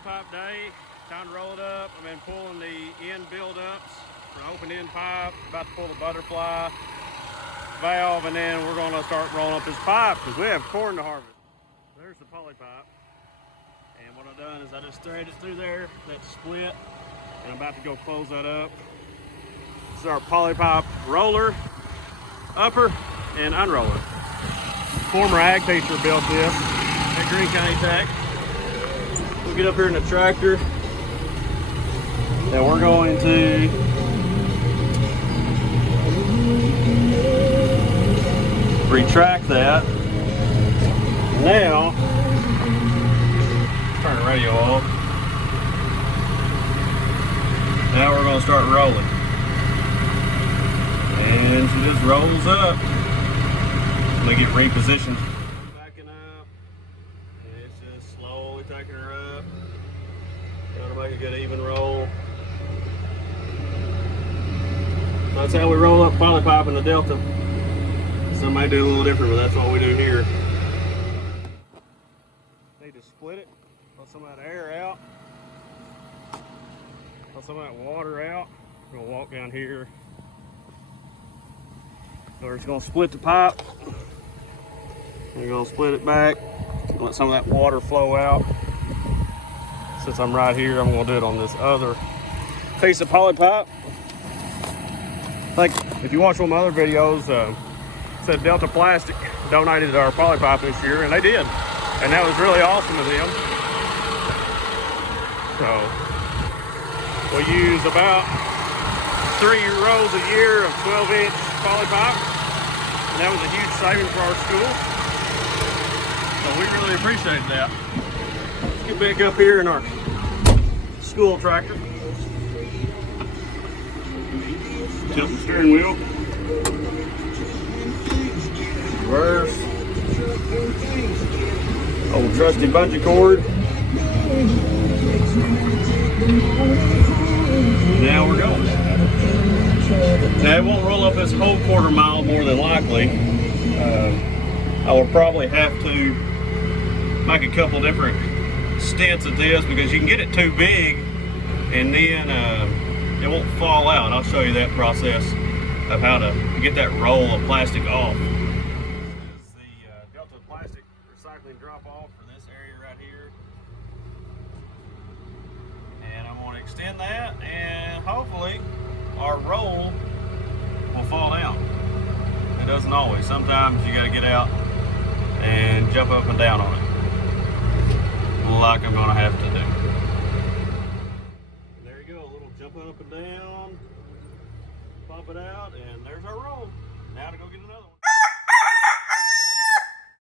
polypipe day. Time to roll it up. I've been pulling the end buildups from open end pipe. About to pull the butterfly valve, and then we're going to start rolling up this pipe because we have corn to harvest. There's the polypipe, and what I've done is I just threaded it through there. That's split, and I'm about to go close that up. This is our polypipe roller, upper and unroller. Former ag teacher built this at Green County Tech. We'll get up here in the tractor. Now we're going to retract that. Now, turn the radio off. Now we're going to start rolling. And she just rolls up. I'm going to get repositioned. Backing up. And it's just slowly taking her up. Trying to make a good even roll. That's how we roll up polypipe in the Delta. Some may do a little different, but that's what we do here. Need to split it, let some of that air out, let some of that water out. We're gonna walk down here. So we're just gonna split the pipe. We're gonna split it back, let some of that water flow out. Since I'm right here, I'm gonna do it on this other piece of polypipe. Like, if you watch one of my other videos, said Delta Plastic donated our polypipe this year, and they did. And that was really awesome of them. So, we use about 3 rolls a year of 12-inch polypipe. And that was a huge saving for our school. So we really appreciate that. Let's get back up here in our school tractor. Tilt the steering wheel. Reverse. Old trusty bungee cord. Now we're going. Now it won't roll up this whole quarter mile more than likely. I will probably have to make a couple different stints of this because you can get it too big and then it won't fall out. I'll show you that process of how to get that roll of plastic off. This is the Delta plastic recycling drop off for this area right here. And I'm going to extend that, and hopefully our roll will fall down. It doesn't always. Sometimes you got to get out and jump up and down on it, like I'm going to have to do. There you go, a little jumping up and down, pop it out, and there's our roll.